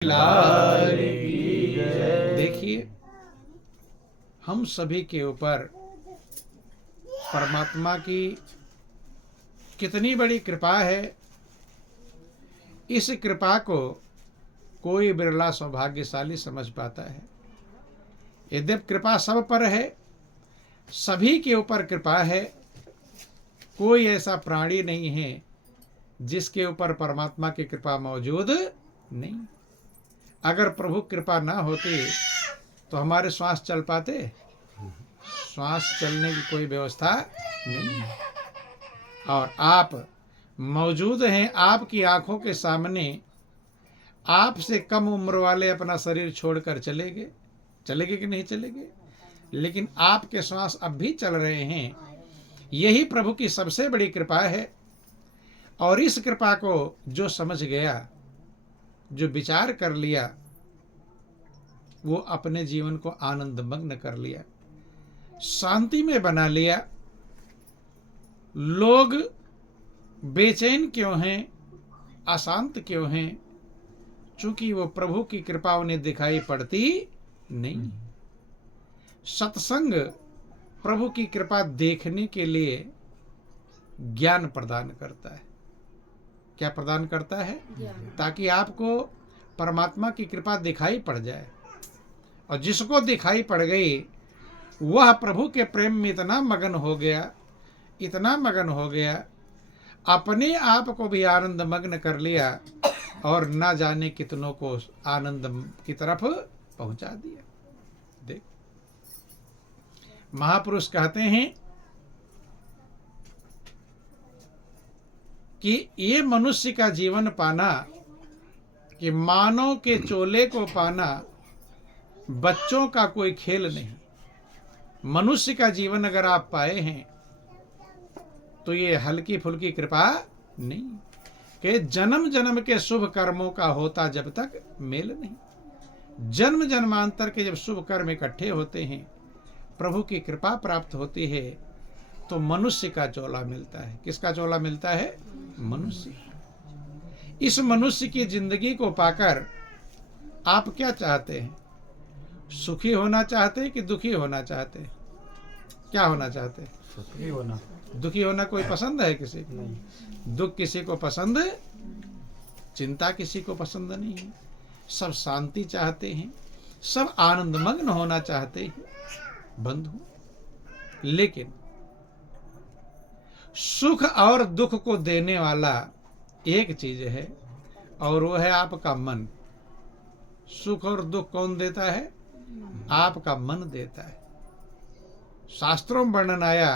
लाल की जय। देखिए, हम सभी के ऊपर परमात्मा की कितनी बड़ी कृपा है। इस कृपा को कोई बिरला सौभाग्यशाली समझ पाता है। यद्यपि कृपा सब पर है, सभी के ऊपर कृपा है। कोई ऐसा प्राणी नहीं है जिसके ऊपर परमात्मा की कृपा मौजूद नहीं। अगर प्रभु कृपा ना होती तो हमारे श्वास चल पाते? श्वास चलने की कोई व्यवस्था नहीं। और आप मौजूद हैं, आपकी आंखों के सामने आपसे कम उम्र वाले अपना शरीर छोड़कर चले गए कि नहीं चले गए? लेकिन आपके श्वास अब भी चल रहे हैं। यही प्रभु की सबसे बड़ी कृपा है। और इस कृपा को जो समझ गया, जो विचार कर लिया, वो अपने जीवन को आनंदमग्न कर लिया, शांति में बना लिया। लोग बेचैन क्यों हैं, अशांत क्यों हैं? चूंकि वो प्रभु की कृपा उन्हें दिखाई पड़ती नहीं। सत्संग प्रभु की कृपा देखने के लिए ज्ञान प्रदान करता है। क्या प्रदान करता है? ताकि आपको परमात्मा की कृपा दिखाई पड़ जाए। और जिसको दिखाई पड़ गई वह प्रभु के प्रेम में इतना मगन हो गया, इतना मगन हो गया, अपने आप को भी आनंद मग्न कर लिया और ना जाने कितनों को आनंद की तरफ पहुंचा दिया। देख, महापुरुष कहते हैं कि ये मनुष्य का जीवन पाना, कि मानव के चोले को पाना बच्चों का कोई खेल नहीं। मनुष्य का जीवन अगर आप पाए हैं तो ये हल्की फुल्की कृपा नहीं, कि जन्म जन्म के शुभ कर्मों का होता जब तक मेल नहीं। जन्म जन्मांतर के जब शुभ कर्म इकट्ठे होते हैं, प्रभु की कृपा प्राप्त होती है, तो मनुष्य का चोला मिलता है। किसका चोला मिलता है? मनुष्य। इस मनुष्य की जिंदगी को पाकर आप क्या चाहते हैं? सुखी होना चाहते हैं कि दुखी होना चाहते हैं? क्या होना चाहते हैं? सुखी होना। दुखी होना कोई पसंद है किसी को? नहीं। दुख किसी को पसंद, चिंता किसी को पसंद नहीं है। सब शांति चाहते हैं, सब आनंदमग्न होना चाहते हैं बंधु। लेकिन सुख और दुख को देने वाला एक चीज है, और वो है आपका मन। सुख और दुख कौन देता है? आपका मन देता है। शास्त्रों में वर्णन आया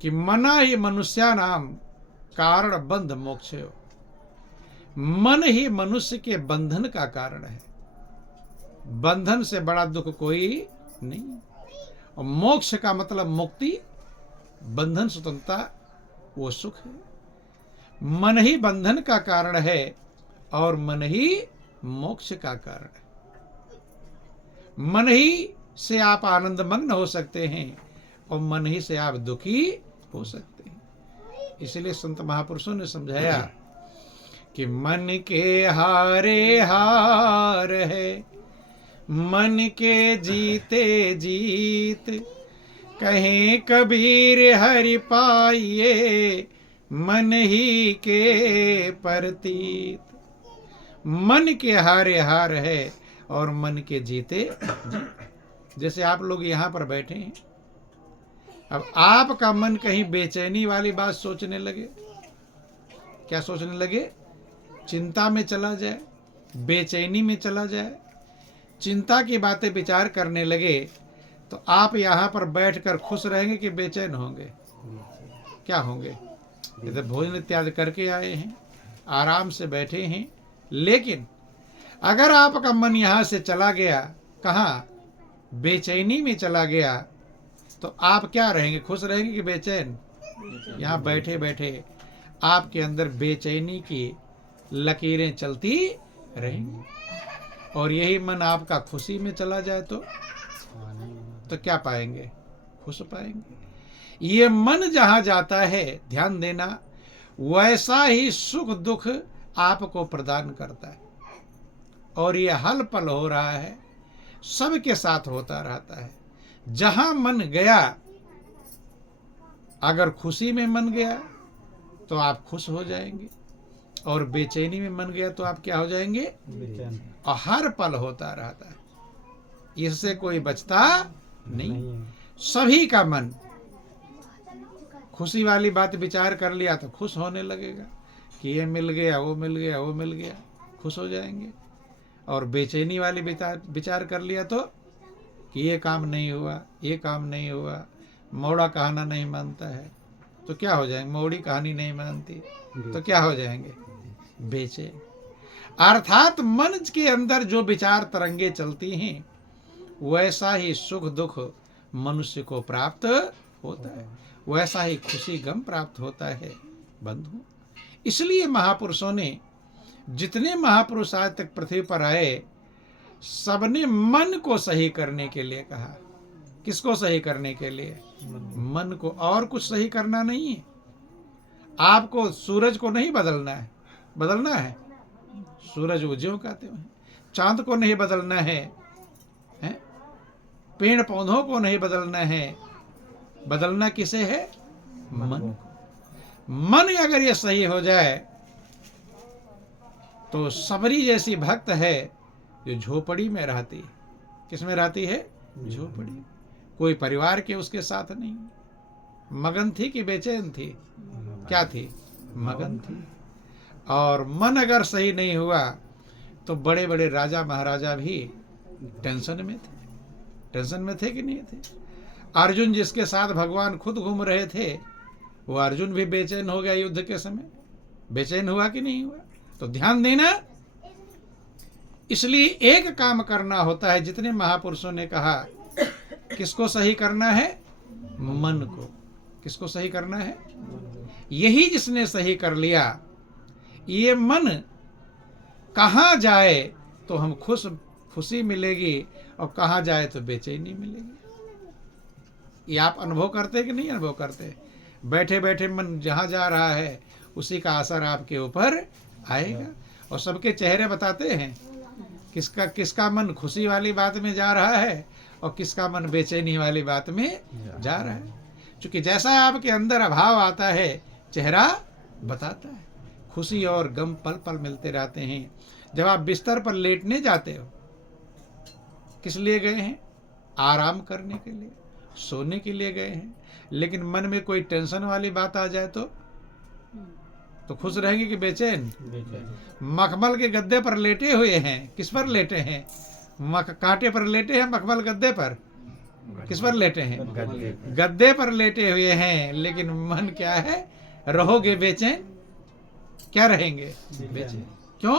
कि मना ही मनुष्यानाम कारण बंध मोक्षयो। मन ही मनुष्य के बंधन का कारण है। बंधन से बड़ा दुख कोई नहीं। और मोक्ष का मतलब मुक्ति, बंधन स्वतंत्रता, वो सुख है। मन ही बंधन का कारण है और मन ही मोक्ष का कारण है। मन ही से आप आनंदमग्न हो सकते हैं और मन ही से आप दुखी हो सकते हैं। इसलिए संत महापुरुषों ने समझाया कि मन के हारे हार है, मन के जीते जीत, कहें कबीर हरि पाइए, मन ही के परतीत। मन के हारे हार है और मन के जीते जीत। जैसे आप लोग यहाँ पर बैठे हैं, अब आपका मन कहीं बेचैनी वाली बात सोचने लगे, क्या सोचने लगे? चिंता में चला जाए, बेचैनी में चला जाए, चिंता की बातें विचार करने लगे, तो आप यहाँ पर बैठकर खुश रहेंगे कि बेचैन होंगे? क्या होंगे? इधर भोजन इत्यादि करके आए हैं, आराम से बैठे हैं। लेकिन अगर आपका मन यहाँ से चला गया, कहाँ? बेचैनी में चला गया, तो आप क्या रहेंगे? खुश रहेंगे कि बेचैन? यहाँ बैठे बैठे आपके अंदर बेचैनी की लकीरें चलती रहेंगी। और यही मन आपका खुशी में चला जाए तो क्या पाएंगे? खुश पाएंगे। ये मन जहाँ जाता है, ध्यान देना, वैसा ही सुख दुख आपको प्रदान करता है। और ये हल पल हो रहा है, सबके साथ होता रहता है। जहां मन गया, अगर खुशी में मन गया तो आप खुश हो जाएंगे, और बेचैनी में मन गया तो आप क्या हो जाएंगे? और हर पल होता रहता है, इससे कोई बचता नहीं। सभी का मन खुशी वाली बात विचार कर लिया तो खुश होने लगेगा कि ये मिल गया, वो मिल गया, वो मिल गया, खुश हो जाएंगे। और बेचैनी वाली विचार कर लिया तो कि ये काम नहीं हुआ, ये काम नहीं हुआ, मौड़ा कहाना नहीं मानता है, तो क्या हो जाएंगे? मौड़ी कहानी नहीं मानती तो क्या हो जाएंगे? बेचैन। अर्थात मन के अंदर जो विचार तरंगे चलती हैं, वैसा ही सुख दुख मनुष्य को प्राप्त होता है, वैसा ही खुशी गम प्राप्त होता है बंधु। इसलिए महापुरुषों ने, जितने महापुरुष आज तक पृथ्वी पर आए, सबने मन को सही करने के लिए कहा। किसको सही करने के लिए? मन को। और कुछ सही करना नहीं है। आपको सूरज को नहीं बदलना है, बदलना है सूरज वो ज्यों कहते हैं, चांद को नहीं बदलना है, हैं? पेड़ पौधों को नहीं बदलना है, बदलना किसे है? मन को। मन अगर ये सही हो जाए तो सबरी जैसी भक्त है जो झोपड़ी में रहती। किस में रहती है? झोपड़ी। कोई परिवार के उसके साथ नहीं, मगन थी कि बेचैन थी? क्या थी? मगन थी। और मन अगर सही नहीं हुआ तो बड़े बड़े राजा महाराजा भी टेंशन में थे। टेंशन में थे कि नहीं थे? अर्जुन जिसके साथ भगवान खुद घूम रहे थे, वो अर्जुन भी बेचैन हो गया युद्ध के समय। बेचैन हुआ कि नहीं हुआ? तो ध्यान देना। इसलिए एक काम करना होता है, जितने महापुरुषों ने कहा, किसको सही करना है? मन को। किसको सही करना है? यही जिसने सही कर लिया, ये मन कहाँ जाए तो हम खुशी मिलेगी, और कहाँ जाए तो बेचैनी मिलेगी। ये आप अनुभव करते कि नहीं अनुभव करते? बैठे बैठे मन जहाँ जा रहा है उसी का असर आपके ऊपर आएगा। और सबके चेहरे बताते हैं किसका मन खुशी वाली बात में जा रहा है और किसका मन बेचैनी वाली बात में जा रहा है। क्योंकि जैसा आपके अंदर अभाव आता है, चेहरा बताता है। खुशी और गम पल पल मिलते रहते हैं। जब आप बिस्तर पर लेटने जाते हो, किस लिए गए हैं? आराम करने के लिए, सोने के लिए गए हैं। लेकिन मन में कोई टेंशन वाली बात आ जाए तो खुश रहेंगे कि बेचैन? मखमल के गद्दे पर लेटे हुए हैं। किस पर लेटे हैं? कांटे पर लेटे हैं, मखमल गद्दे पर। किस पर लेटे हैं? गद्दे पर लेटे हुए हैं। लेकिन मन क्या है? रहोगे बेचैन? क्या रहेंगे? बेचैन। क्यों?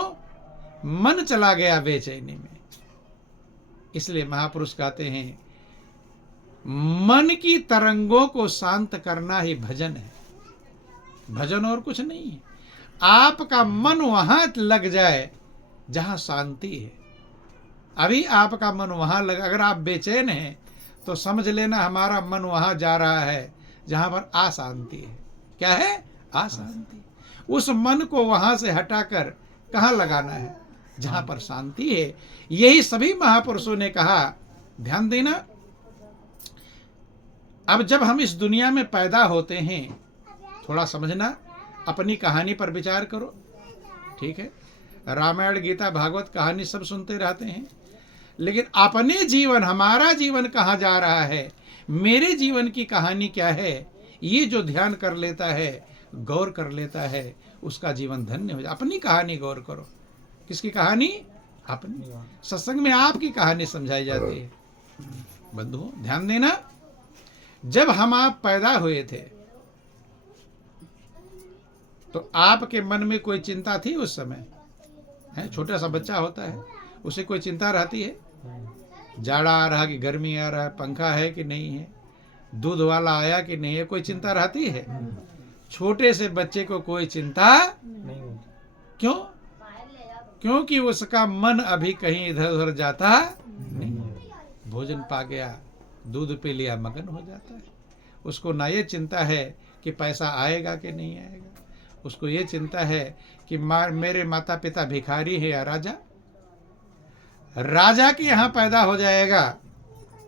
मन चला गया बेचैनी में। इसलिए महापुरुष कहते हैं, मन की तरंगों को शांत करना ही भजन है। भजन और कुछ नहीं है। आपका मन वहां लग जाए जहां शांति है। अभी आपका मन वहां लग, अगर आप बेचैन हैं तो समझ लेना हमारा मन वहां जा रहा है जहां पर अशांति है। क्या है? अशांति। उस मन को वहां से हटाकर कहां लगाना है? जहां पर शांति है। यही सभी महापुरुषों ने कहा। ध्यान देना। अब जब हम इस दुनिया में पैदा होते हैं, थोड़ा समझना, अपनी कहानी पर विचार करो। ठीक है, रामायण गीता भागवत कहानी सब सुनते रहते हैं, लेकिन अपने जीवन, हमारा जीवन कहाँ जा रहा है, मेरे जीवन की कहानी क्या है, ये जो ध्यान कर लेता है, गौर कर लेता है, उसका जीवन धन्य हो जाए। अपनी कहानी गौर करो। किसकी कहानी? अपनी। सत्संग में आपकी कहानी समझाई जाती है। बंधुओं ध्यान देना, जब हम आप पैदा हुए थे तो आपके मन में कोई चिंता थी उस समय? है, छोटा सा बच्चा होता है, उसे कोई चिंता रहती है? जाड़ा आ रहा कि गर्मी आ रहा है, पंखा है कि नहीं है, दूध वाला आया कि नहीं है, कोई चिंता रहती है? छोटे से बच्चे को कोई चिंता नहीं। क्यों? क्योंकि उसका मन अभी कहीं इधर उधर जाता नहीं। भोजन पा गया, दूध पी लिया, मगन हो जाता है। उसको ना ये चिंता है कि पैसा आएगा कि नहीं आएगा, उसको ये चिंता है कि मेरे माता पिता भिखारी है या राजा। राजा के यहाँ पैदा हो जाएगा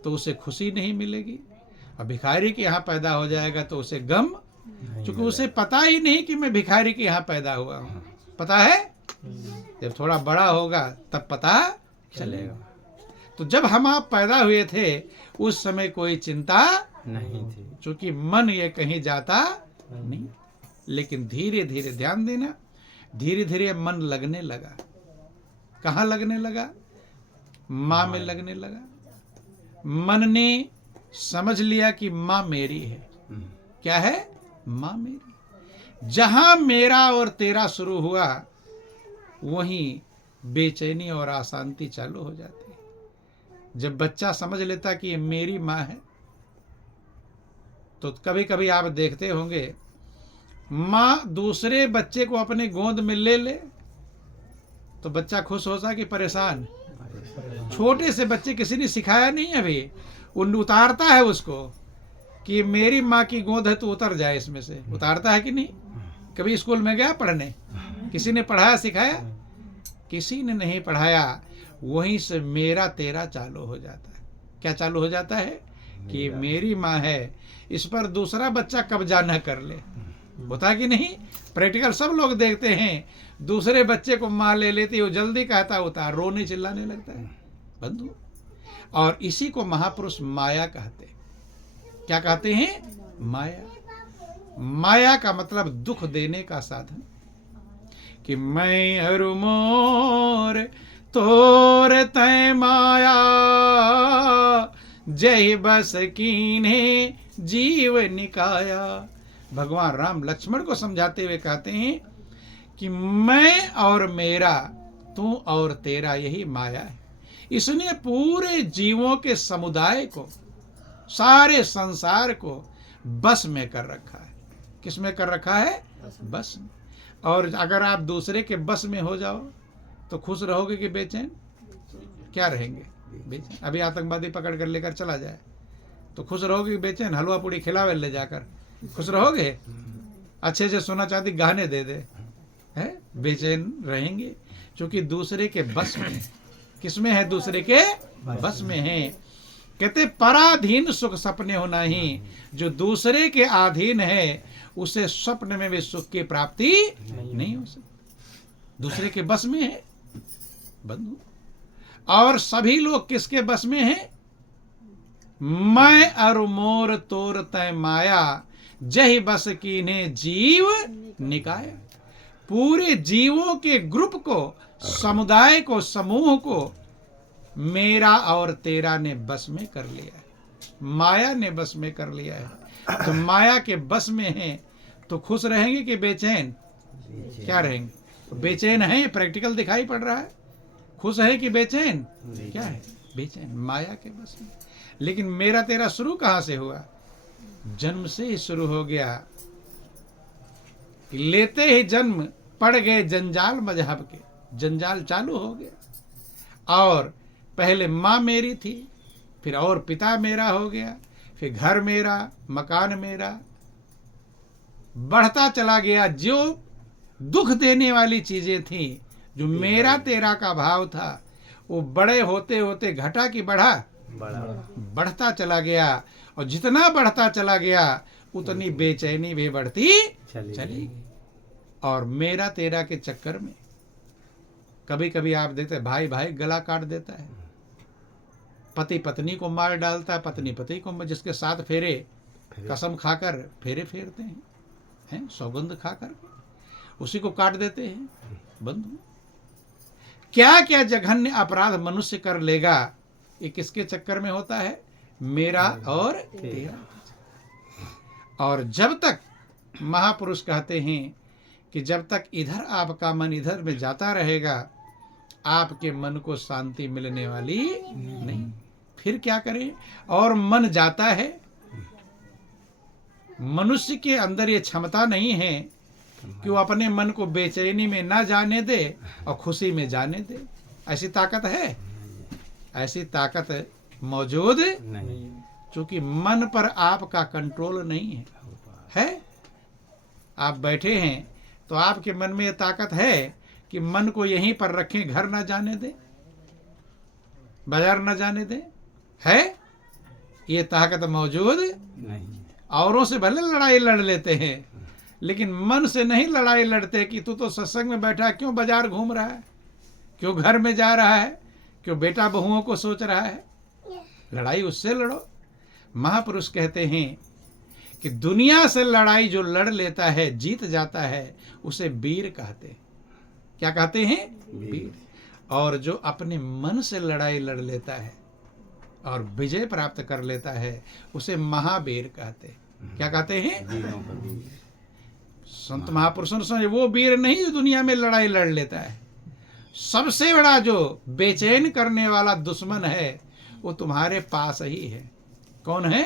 तो उसे खुशी नहीं मिलेगी, और भिखारी के यहाँ पैदा हो जाएगा तो उसे गम, क्योंकि उसे पता ही नहीं कि मैं भिखारी के यहाँ पैदा हुआ हूँ। पता है जब थोड़ा बड़ा होगा तब पता चलेगा। तो जब हम आप पैदा हुए थे उस समय कोई चिंता नहीं थी, क्योंकि मन ये कहीं जाता नहीं। लेकिन धीरे धीरे ध्यान देना, धीरे धीरे मन लगने लगा। कहाँ लगने लगा? माँ में लगने लगा। मन ने समझ लिया कि माँ मेरी है। क्या है? माँ मेरी। जहां मेरा और तेरा शुरू हुआ वहीं बेचैनी और अशांति चालू हो जाती है। जब बच्चा समझ लेता कि ये मेरी माँ है, तो कभी कभी आप देखते होंगे माँ दूसरे बच्चे को अपने गोद में ले ले तो बच्चा खुश होता कि परेशान। छोटे से बच्चे किसी ने सिखाया नहीं अभी, उन उतारता है उसको कि मेरी माँ की गोद है तो उतर जाए इसमें से। उतारता है कि नहीं? कभी स्कूल में गया पढ़ने? किसी ने पढ़ाया सिखाया? किसी ने नहीं पढ़ाया। वहीं से मेरा तेरा चालू हो जाता है। क्या चालू हो जाता है? कि मेरी माँ है, इस पर दूसरा बच्चा कब्जा न कर ले। होता कि नहीं? प्रैक्टिकल सब लोग देखते हैं। दूसरे बच्चे को माँ ले लेती, वो जल्दी कहता उतार, रोने चिल्लाने लगता है बंधु। और इसी को महापुरुष माया कहते हैं। क्या कहते हैं? माया। माया का मतलब दुख देने का साधन। कि मैं हरु मोर तोर तय माया, जय बस कीन्हे जीव निकाया। भगवान राम लक्ष्मण को समझाते हुए कहते हैं कि मैं और मेरा, तू और तेरा, यही माया है। इसने पूरे जीवों के समुदाय को, सारे संसार को बस में कर रखा है। किस में कर रखा है? बस में। और अगर आप दूसरे के बस में हो जाओ तो खुश रहोगे कि बेचैन? क्या रहेंगे? बेचैन। अभी आतंकवादी पकड़ कर लेकर चला जाए तो खुश रहोगे कि बेचैन? हलवा पूड़ी खिलावे ले जाकर खुश रहोगे? अच्छे से सोना चांदी गहने दे दे, है? बेचैन रहेंगे, क्योंकि दूसरे के बस में। किस में है? दूसरे के बस में है। कहते पराधीन सुख सपने हो नहीं, जो दूसरे के अधीन है उसे स्वप्न में भी सुख की प्राप्ति नहीं हो सकती। दूसरे के बस में है बंधु। और सभी लोग किसके बस में हैं? मैं और मोर तोर तय माया, जही बस कीन्हे जीव निकाया। पूरे जीवों के ग्रुप को, समुदाय को, समूह को मेरा और तेरा ने बस में कर लिया है। माया ने बस में कर लिया है। तो माया के बस में है तो खुश रहेंगे कि बेचैन? क्या रहेंगे? तो बेचैन है, प्रैक्टिकल दिखाई पड़ रहा है। खुश है कि बेचैन? क्या है? बेचैन, माया के बस में। लेकिन मेरा तेरा शुरू कहां से हुआ? जन्म से ही शुरू हो गया। लेते ही जन्म पड़ गए जंजाल मजहब के। जंजाल चालू हो गया। और पहले माँ मेरी थी, फिर और पिता मेरा हो गया, फिर घर मेरा, मकान मेरा, बढ़ता चला गया। जो दुख देने वाली चीजें थी, जो मेरा तेरा का भाव था, वो बड़े होते होते घटा कि बढ़ा? बढ़ता चला गया। और जितना बढ़ता चला गया उतनी बेचैनी भी बढ़ती चलेगी। और मेरा तेरा के चक्कर में कभी कभी आप देखते भाई भाई गला काट देता है, पति पत्नी को मार डालता है, पत्नी पति को, जिसके साथ फेरे कसम खाकर फेरे फेरते हैं, सौगंध खाकर उसी को काट देते हैं बंधु। क्या क्या जघन्य अपराध मनुष्य कर लेगा, ये किसके चक्कर में होता है? मेरा और तेरा। और जब तक महापुरुष कहते हैं कि जब तक इधर आपका मन इधर में जाता रहेगा, आपके मन को शांति मिलने वाली नहीं। फिर क्या करें? और मन जाता है। मनुष्य के अंदर ये क्षमता नहीं है कि वो अपने मन को बेचैनी में ना जाने दे और खुशी में जाने दे। ऐसी ताकत है? ऐसी ताकत मौजूद नहीं, क्योंकि मन पर आपका कंट्रोल नहीं है। आप बैठे हैं तो आपके मन में ये ताकत है कि मन को यहीं पर रखें, घर ना जाने दें? बाजार न जाने दें? है ये ताकत मौजूद नहीं। औरों से भले लड़ाई लड़ लेते हैं, लेकिन मन से नहीं लड़ाई लड़ते कि तू तो सत्संग में बैठा, क्यों बाजार घूम रहा है, क्यों घर में जा रहा है, क्यों बेटा बहुओं को सोच रहा है। लड़ाई उससे लड़ो। महापुरुष कहते हैं कि दुनिया से लड़ाई जो लड़ लेता है, जीत जाता है, उसे वीर कहते हैं। क्या कहते हैं? वीर। और जो अपने मन से लड़ाई लड़ लेता है और विजय प्राप्त कर लेता है, उसे महावीर कहते हैं। क्या कहते हैं? वीरों का वीर। संत महापुरुषों ने समझे वो वीर नहीं जो दुनिया में लड़ाई लड़ लेता है। सबसे बड़ा जो बेचैन करने वाला दुश्मन है वो तुम्हारे पास ही है। कौन है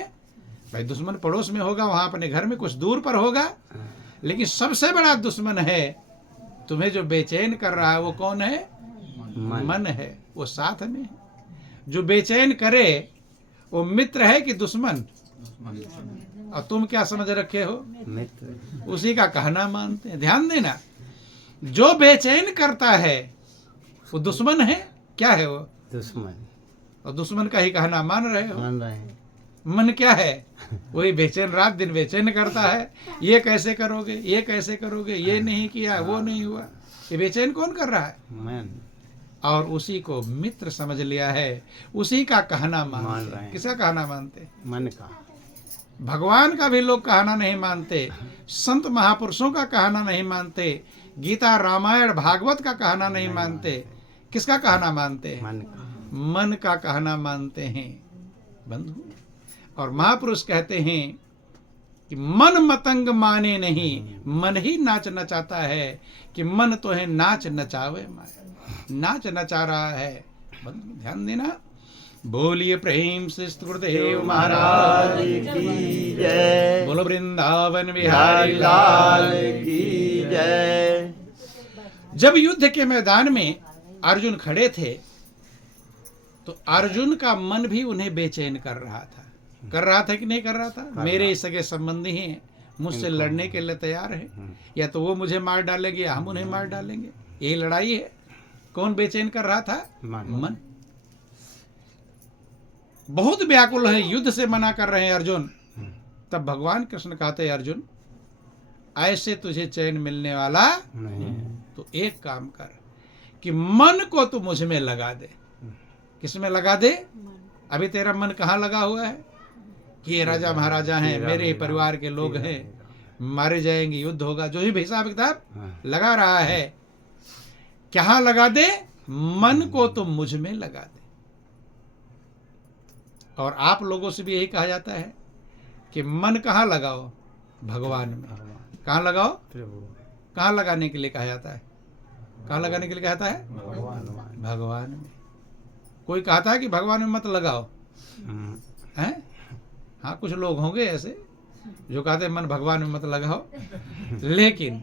भाई? दुश्मन पड़ोस में होगा, वहां अपने घर में कुछ दूर पर होगा, लेकिन सबसे बड़ा दुश्मन है तुम्हें जो बेचैन कर रहा है वो कौन है? मन है। वो साथ में है। जो बेचैन करे वो मित्र है कि दुश्मन? और तुम क्या समझ रखे हो? मित्र। उसी का कहना मानते हैं। ध्यान देना, जो बेचैन करता है वो दुश्मन है। क्या है वो? दुश्मन। और दुश्मन का ही कहना मान रहे हो। मान रहे हैं। मन क्या है? वही बेचैन, रात दिन बेचैन करता है। ये कैसे करोगे, ये कैसे करोगे, ये नहीं किया, वो नहीं हुआ। ये बेचैन कौन कर रहा है? मन। और उसी को मित्र समझ लिया है, उसी का कहना मान मानते रहे हैं। हैं। किसका कहना मानते? मन का। भगवान का भी लोग कहना नहीं मानते, संत महापुरुषों का कहना नहीं मानते, गीता रामायण भागवत का कहना नहीं मानते। किसका कहना मानते हैं? मन का। मन का कहना मानते हैं बंधु। और महापुरुष कहते हैं कि मन मतंग माने नहीं, मन ही नाच नचाता है, कि मन तो है नाच नचावे माया। नाच नचा रहा है बंधु। ध्यान देना। बोलिए प्रेम से गुरुदेव महाराज की जय। बोलो वृंदावन बिहारी बिहारी लाल लाल की जय। जब युद्ध के मैदान में अर्जुन खड़े थे तो अर्जुन का मन भी उन्हें बेचैन कर रहा था। कर रहा था कि नहीं कर रहा था? मेरे सगे संबंधी हैं, मुझसे लड़ने के लिए तैयार है, या तो वो मुझे मार डालेंगे या हम उन्हें मार डालेंगे। यही लड़ाई है। कौन बेचैन कर रहा था? मन। बहुत व्याकुल है, युद्ध से मना कर रहे हैं अर्जुन। तब भगवान कृष्ण कहते हैं, अर्जुन ऐसे तुझे चैन मिलने वाला नहीं। तो एक काम कर कि मन को तू मुझ में लगा दे। किस में लगा दे? अभी तेरा मन कहाँ लगा हुआ है कि ये राजा महाराजा हैं, मेरे ही परिवार के लोग हैं, मारे जाएंगे, युद्ध होगा, जो ही हिसाब किताब लगा रहा है। क्या लगा दे? मन को तुम मुझ में लगा दे। और आप लोगों से भी यही कहा जाता है कि मन कहाँ लगाओ? भगवान में। कहाँ लगाओ? प्रभु। कहाँ लगाने के लिए कहा जाता है? कहाँ लगाने के लिए कहा जाता है? भगवान में। कोई कहता है कि भगवान में मत लगाओ, हैं? हाँ, कुछ लोग होंगे ऐसे जो कहते हैं मन भगवान में मत लगाओ, लेकिन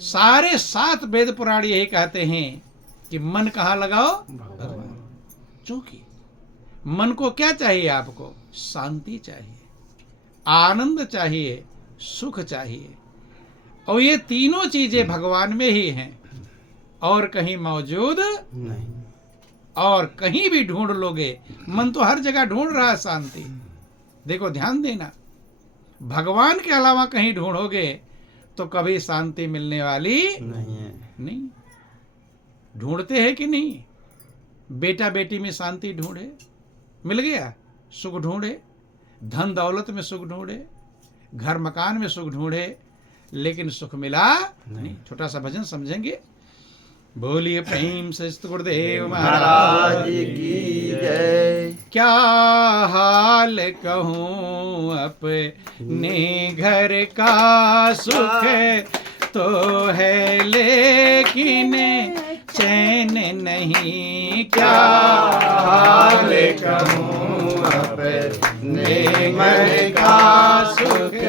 सारे 7 वेद पुराण यही कहते हैं कि मन कहाँ लगाओ? भगवान। क्योंकि मन को क्या चाहिए? आपको शांति चाहिए, आनंद चाहिए, सुख चाहिए, और ये तीनों चीजें भगवान में ही हैं, और कहीं मौजूद नहीं। और कहीं भी ढूंढ लोगे, मन तो हर जगह ढूंढ रहा है शांति। देखो ध्यान देना, भगवान के अलावा कहीं ढूंढोगे तो कभी शांति मिलने वाली नहीं है। नहीं। ढूंढते हैं कि नहीं? बेटा बेटी में शांति ढूंढे, मिल गया। सुख ढूंढे, धन दौलत में सुख ढूंढे, घर मकान में सुख ढूंढे, लेकिन सुख मिला नहीं। छोटा सा भजन समझेंगे। बोलिए प्रेम से गुरुदेव महाराज की जय। क्या हाल कहूँ अपने घर का, सुख तो है लेकिन चैन नहीं। क्या हाल कहूँ अपने घर का, सुख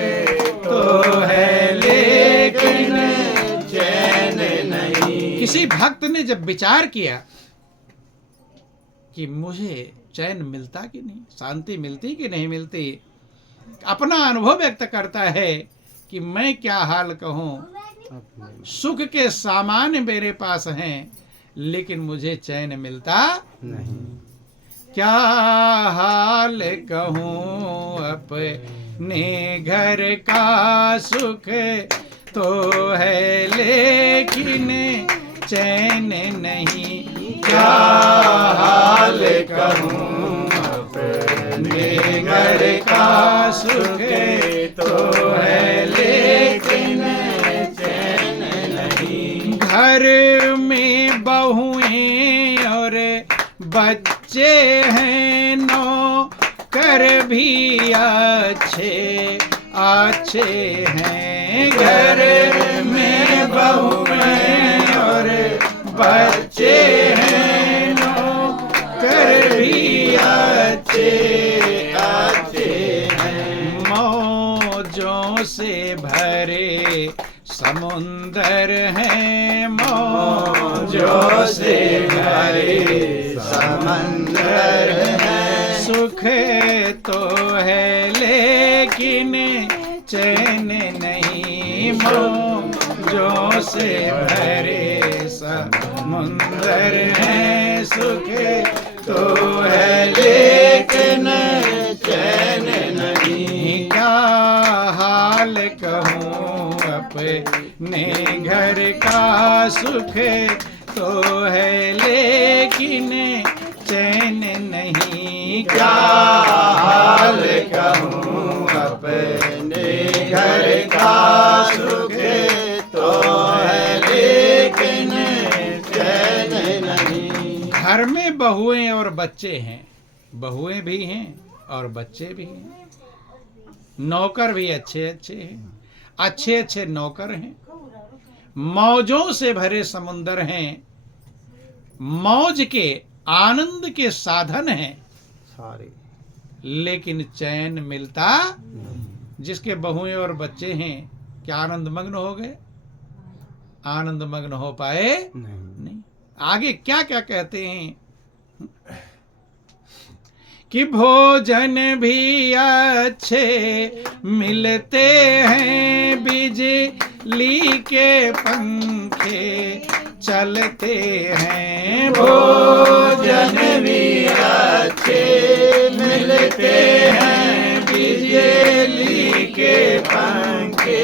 तो है लेकिन चैन नहीं। किसी भक्त ने जब विचार किया कि मुझे चैन मिलता कि नहीं, शांति मिलती कि नहीं मिलती, अपना अनुभव व्यक्त करता है कि मैं क्या हाल कहूँ, सुख के सामान मेरे पास हैं लेकिन मुझे चैन मिलता नहीं। क्या हाल कहूँ अपने घर का सुख तो है लेकिन चैन नहीं। क्या हाल कहूँ अपने घर का सुख तो है लेकिन चैन नहीं। घर में बहुएं और बच्चे हैं, नौकर भी अच्छे अच्छे हैं। घर में बहुएं और बच्चे हैं, नौकर भी अच्छे अच्छे हैं। मौजों से भरे समुंदर हैं, मौजों से भरे समंदर है। सुख तो है लेकिन चैन नहीं। मौजों से भरे समुंदर है, सुख तो है लेकिन चैन नहीं। क्या हाल कहूँ अपने घर का सुख तो है लेकिन चैन नहीं। क्या हाल कहूँ अपने घर का सुख तो है लेकिन चैन नहीं। घर में बहुएं और बच्चे हैं, बहुएं भी हैं और बच्चे भी हैं। नौकर भी अच्छे अच्छे हैं, अच्छे अच्छे नौकर हैं। मौजों से भरे समुंदर हैं, मौज के आनंद के साधन हैं सारे, लेकिन चैन मिलता जिसके बहुएं और बच्चे हैं क्या आनंद मग्न हो गए? आनंद मग्न हो पाए नहीं। आगे क्या क्या कहते हैं कि भोजन भी अच्छे मिलते हैं, बिजली के पंखे चलते हैं। भोजन भी अच्छे मिलते हैं, बिजली के पंखे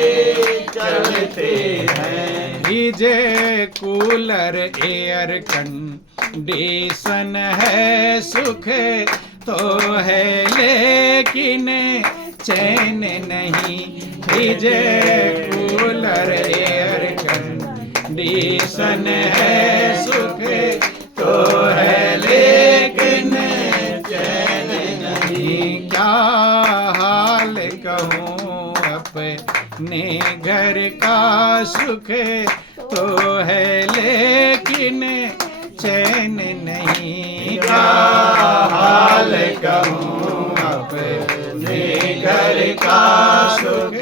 चलते हैं। डीजे कूलर एयर कंडीशन है, सुख तो है लेकिन चैन नहीं। डीजे कूलर एयर कंडीशन है, सुख तो है लेकिन चैन नहीं। क्या हाल कहूँ अपने घर का सुख तो है लेकिन चैन नहीं। क्या हाल कहूँ अपने घर का सुख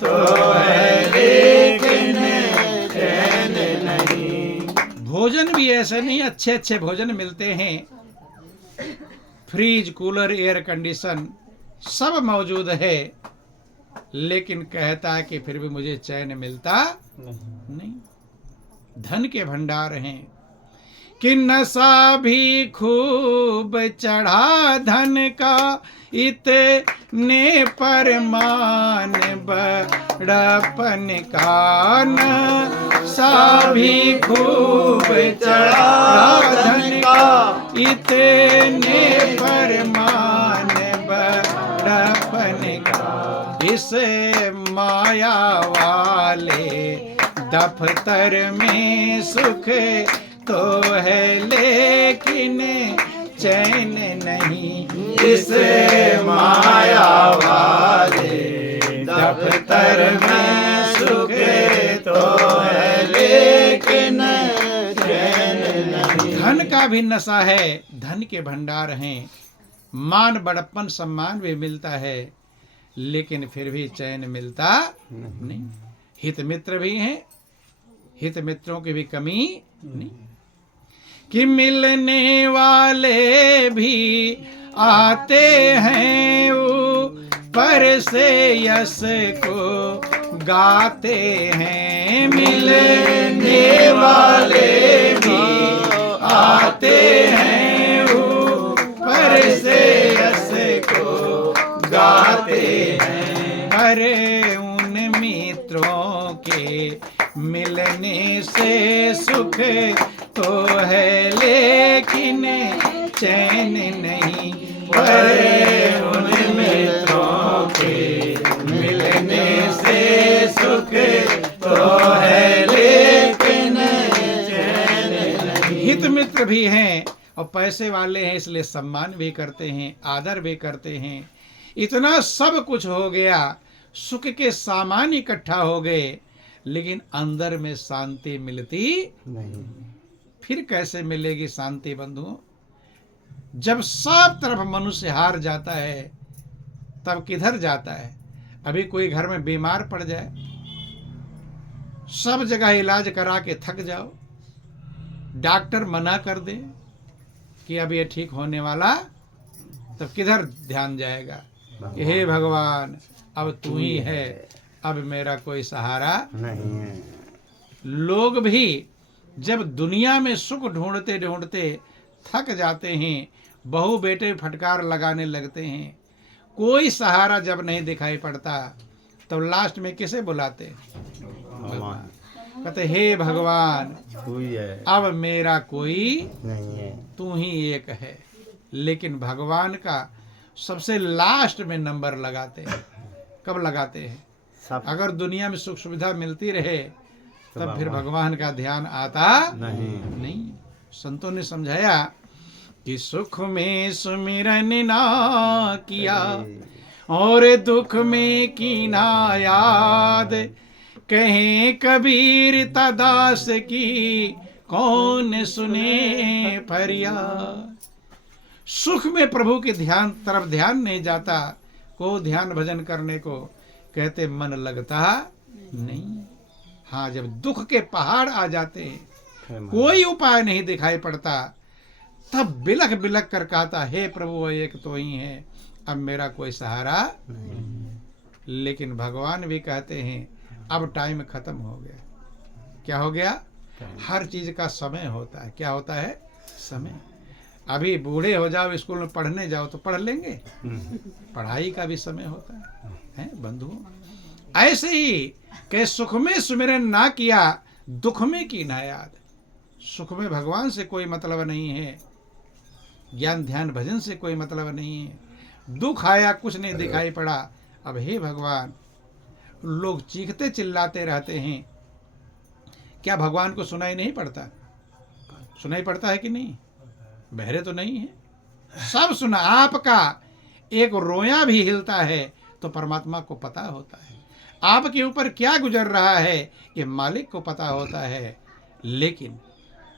तो है लेकिन चैन नहीं। भोजन भी ऐसे नहीं, अच्छे अच्छे भोजन मिलते हैं, फ्रिज कूलर एयर कंडीशन सब मौजूद है, लेकिन कहता है कि फिर भी मुझे चैन मिलता नहीं। धन के भंडार हैं कि नशा भी खूब चढ़ा धन का, इतने परमान बड़पन का। नशा भी खूब चढ़ा धन का, इतने परमान बड़पन का। इस माया वाले दफ्तर में सुख तो है लेकिन चैन नहीं। इस माया वाले दफ्तर में सुख तो है लेकिन चैन नहीं। धन का भी नशा है, धन के भंडार हैं, मान बड़प्पन सम्मान भी मिलता है, लेकिन फिर भी चैन मिलता नहीं। हित मित्र भी हैं, हित मित्रों की भी कमी नहीं कि मिलने वाले भी आते हैं, ऊपर से यश को गाते हैं। मिलने वाले भी आते हैं, ऊपर तो है लेकिन चैन नहीं, पर उन मित्रों के मिलने से सुख तो है लेकिन चैन नहीं। हित मित्र भी हैं और पैसे वाले हैं, इसलिए सम्मान भी करते हैं, आदर भी करते हैं। इतना सब कुछ हो गया, सुख के सामान इकट्ठा हो गए, लेकिन अंदर में शांति मिलती नहीं। फिर कैसे मिलेगी शांति बंधुओं? जब सब तरफ मनुष्य हार जाता है तब किधर जाता है? अभी कोई घर में बीमार पड़ जाए, सब जगह इलाज करा के थक जाओ, डॉक्टर मना कर दे कि अब ये ठीक होने वाला, तब किधर ध्यान जाएगा कि हे भगवान अब तू ही है, अब मेरा कोई सहारा नहीं है। लोग भी जब दुनिया में सुख ढूंढते ढूंढते थक जाते हैं, बहू बेटे फटकार लगाने लगते हैं, कोई सहारा जब नहीं दिखाई पड़ता, तब लास्ट में किसे बुलाते? भगवान कहते हे भगवान तू ही है, अब मेरा कोई नहीं है। तू ही एक है। लेकिन भगवान का सबसे लास्ट में नंबर लगाते हैं। कब लगाते हैं? सब अगर दुनिया में सुख सुविधा मिलती रहे तो तब फिर भगवान का ध्यान आता नहीं। संतों ने समझाया कि सुख में सुमिरन ना किया और दुख में कीना याद, कहें कबीर तदास की कौन सुने फरियाद। सुख में प्रभु के ध्यान तरफ ध्यान नहीं जाता, को ध्यान भजन करने को कहते मन लगता नहीं। हाँ, जब दुख के पहाड़ आ जाते हैं, कोई उपाय नहीं दिखाई पड़ता, तब बिलख बिलख कर कहता हे प्रभु एक तो ही है, अब मेरा कोई सहारा नहीं। लेकिन भगवान भी कहते हैं अब टाइम खत्म हो गया। क्या हो गया? हर चीज का समय होता है। क्या होता है? समय। अभी बूढ़े हो जाओ, स्कूल में पढ़ने जाओ तो पढ़ लेंगे, पढ़ाई का भी समय होता है बंधुओं। ऐसे ही कि सुख में सुमिरन ना किया, दुख में की ना याद। सुख में भगवान से कोई मतलब नहीं है, ज्ञान ध्यान भजन से कोई मतलब नहीं है। दुख आया, कुछ नहीं दिखाई पड़ा, अब हे भगवान, लोग चीखते चिल्लाते रहते हैं, क्या भगवान को सुनाई नहीं पड़ता? सुनाई पड़ता है कि नहीं? बहरे तो नहीं है, सब सुना। आपका एक रोया भी हिलता है तो परमात्मा को पता होता है। आपके ऊपर क्या गुजर रहा है ये मालिक को पता होता है। लेकिन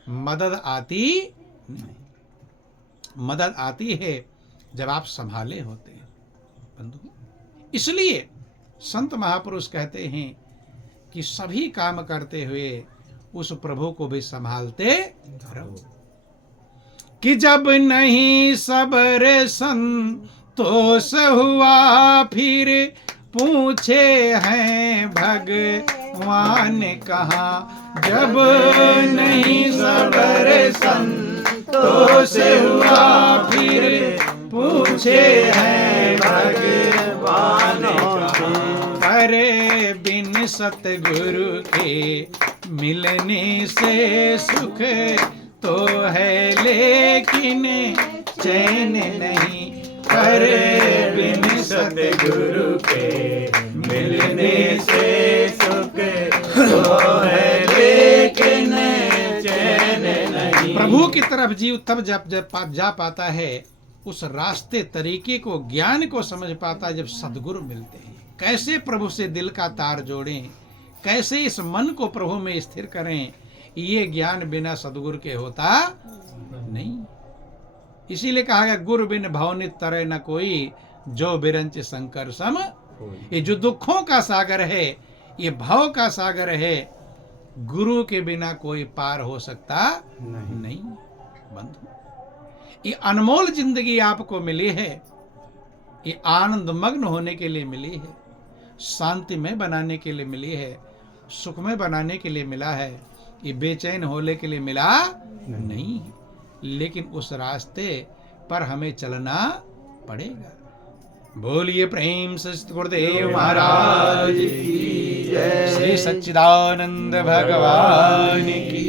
मदद आती नहीं। मदद आती है जब आप संभाले होते हैं बंधु। इसलिए संत महापुरुष कहते हैं कि सभी काम करते हुए उस प्रभु को भी संभालते रहो। कि जब नहीं सबर संतोष हुआ, फिर पूछे हैं भगवान कहाँ। जब नहीं सबर संतोष हुआ, फिर पूछे हैं भगवान कहाँ। करे बिन सतगुरु के मिलने से सुख तो है लेकिन चैन नहीं। पर बिन सतगुरु के मिलने से सुख तो है लेकिन चैन नहीं। प्रभु की तरफ जीव तब जब जा पाता है, उस रास्ते तरीके को ज्ञान को समझ पाता है जब सद्गुरु मिलते हैं। कैसे प्रभु से दिल का तार जोड़ें, कैसे इस मन को प्रभु में स्थिर करें, ये ज्ञान बिना सद्गुरु के होता नहीं। इसीलिए कहा गया गुरु बिन भवनित तरह न कोई, जो बिरंच शंकर सम। ये जो दुखों का सागर है, ये भव का सागर है, गुरु के बिना कोई पार हो सकता नहीं बंधु। ये अनमोल जिंदगी आपको मिली है, ये आनंद मग्न होने के लिए मिली है, शांतिमय बनाने के लिए मिली है, सुखमय बनाने के लिए मिला है। ये बेचैन होने के लिए मिला नहीं। लेकिन उस रास्ते पर हमें चलना पड़ेगा। बोलिए प्रेम से गुरुदेव महाराज की जय। श्री सच्चिदानंद भगवान की